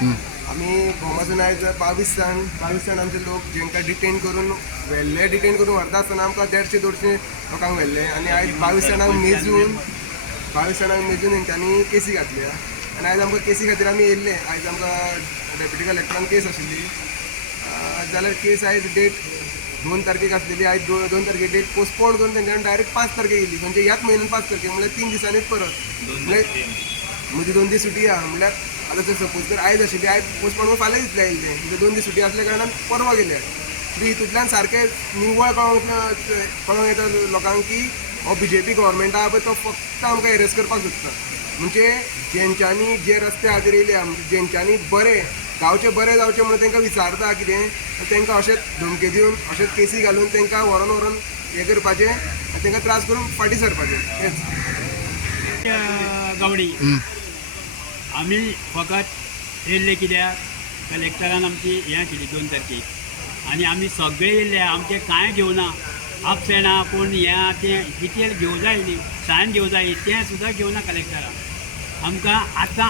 आम्ही भोवमासून आयज 22 जाण आमचे लोक जेंकां डिटेन करून व्हरता आसतना आमकां 150-200 लोकांक व्हेल्ले आनी आयज 22 जाणांक मेजून तेंच्यांनी केसी घातल्या आनी आयज आमकां केसी खातीर आमी येयल्ले. आयज आमकां डेप्युटी कलेक्टरान केस आशिल्ली जाल्यार केस आयज डेट 2 तारखेक आसलेली. आयज 2 तारखेक डेट पोस्टपोन करून तेंच्यांनी डायरेक्ट 5 तारखेक येयली. म्हणजे ह्याच म्हयन्यान 5 तारखेक म्हणल्यार 3 दिसांनीच परत म्हणजे 2 दीस सुटी आहा. म्हणल्यार आतां जर सपोज जर आयज आशिल्ली आयज पोस्टपोन करून फाल्यां दितले येयल्ले म्हणजे 2 दीस सुटी असल्या कारणान परवा गेले. हितूंतल्यान सारकें निव्वळ कळोंक येता लोकांक की हो BJP गव्हर्मेंट आहा पळय तो फक्त आमकां एरेस्ट करपाक सोदता. म्हणजे जेंच्यांनी जे रस्ते खातीर येयल्या जेंच्यांनी गांवचे बरें जावचें म्हणून तांकां विचारता कितें तांकां अशेंच धमकी दिवन अशेंच केसी घालून तांकां व्हरून हें करपाचें आनी तांकां त्रास करून फाटीं सरपाचें हेंच. गावडी आमी फकत येयल्ले कित्याक कलेक्टरान आमची हें केली 2 तारखेक आनी आमी सगळे येयल्ले. आमचें कांय घेवना आपसेणा कोण हें तें डिटेल घेवं जाय न्ही सायन घेवं जाय तें सुद्दां घेवना कलेक्टरान. आमकां आतां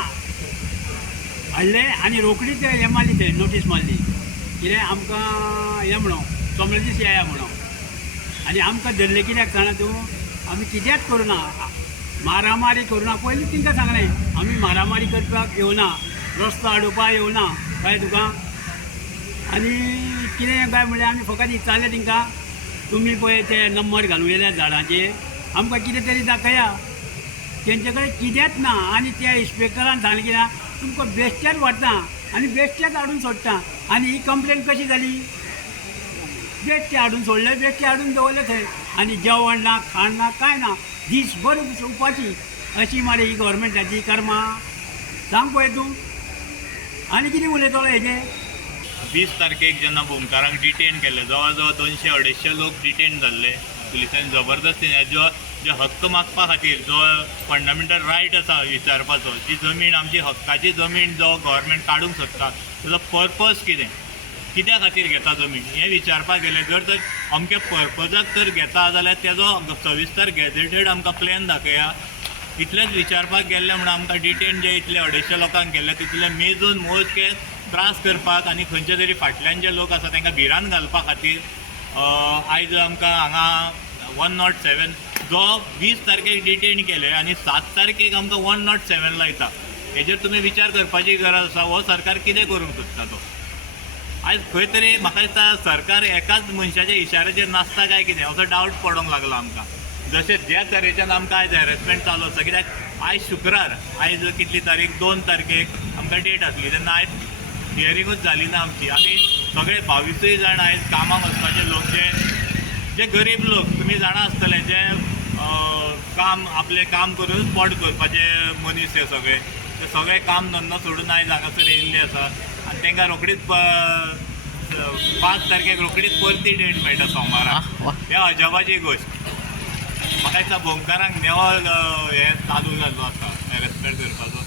हाडले आनी रोखडीच हें मारली थंय नोटीस मारली कितें आमकां हें म्हणून सोमले दीस येया म्हणून. आनी आमकां धरले कित्याक जाणा तूं आमी कित्याच करुना मारामारी करुना. पयलीं तांकां सांगलें आमी मारामारी करपाक येवना रस्तो आडोवपाक येवना कळ्ळें तुका. आनी कितें काय म्हणल्यार आमी फकत विचारलें तांकां तुमी पळय ते नंबर घालूं येयल्या झाडांचेर आमकां कितें तरी दाखया. तेंचे कडेन कितेंच ना आनी त्या इन्स्पेक्टरान सांगलें कितें तुमकां बेश्टेच व्हरता आनी बेश्टेच हाडून सोडटा. आनी ही कंप्लेन कशी जाली बेश्टे हाडून सोडले बेश्टे हाडून दवरले थंय आनी जेवण ना खाण ना कांय ना दीसभर उपाशी. अशी मरे ही गव्हर्मेंटाची कर्मां सांग पळय तूं. आनी कितें उलयतलो हेजें. 20 तारखेक जेन्ना भोमकारांक डिटेन केले जवळ जवळ 200-250 लोक डिटेन जाल्ले पुलिसांनी जबरदस्तीन जे हक्क मागपा खातीर जो फंडामेंटल रायट आसा विचारपाचो जी जमीन आमची हक्काची जमीन जो गव्हर्मेंट काडूंक सोदता ताजो पर्पज कित्या खातीर घेता जमीन हें विचारपाक गेले. जर तर अमके पर्पजाक तर घेता जाल्यार तेजो सविस्तर गॅजेटेड आमकां प्लॅन दाखया. इतलेंच विचारपाक गेल्ले म्हणून आमकां डिटेन जे इतले 250 लोकांक केल्ले तितले मेजून मोजके त्रास करपाक आनी खंयचे तरी फाटल्यान जे लोक आसा तांकां भिरान घालपा खातीर आयज आमकां हांगा 107 जो 20 तारखेक डिटेन केले आनी 7 तारखेक आमकां 107 लायता. हेजेर तुमी विचार करपाची गरज आसा. हो सरकार कितें करूंक सोदता तो. आयज खंय तरी म्हाका दिसता सरकार एकाच मनशाच्या इशाऱ्याचेर नासता काय कितें असो डावट पडोंक लागला आमकां. जशें ज्या तरेच्यान आमकां आयज हॅरेसमेंट चालू आसा कित्याक आयज शुक्रार आयज कितली तारीख 2 तारखेक आमकां डेट आसली तेन्ना आयज हियरिंगूच जाली ना आमची. आमी सगळे 22 जाण आयज कामाक वचपाचे लोक जे गरीब लोक तुमी जाणा आसतले जे आपलें काम करून पोट करपाचे मनीस हे सगळे काम धंदो सोडून आयज हांगासर येयल्ले आसा आनी तांकां रोखडीच 5 तारखेक रोखडीच परती डेट मेळटा सोमाराक. हे अजापाची गोश्ट. म्हाका दिसता भोमकारांक नेवो हे चालू जाल्लो आसा हॅरेसमेंट करपाचो.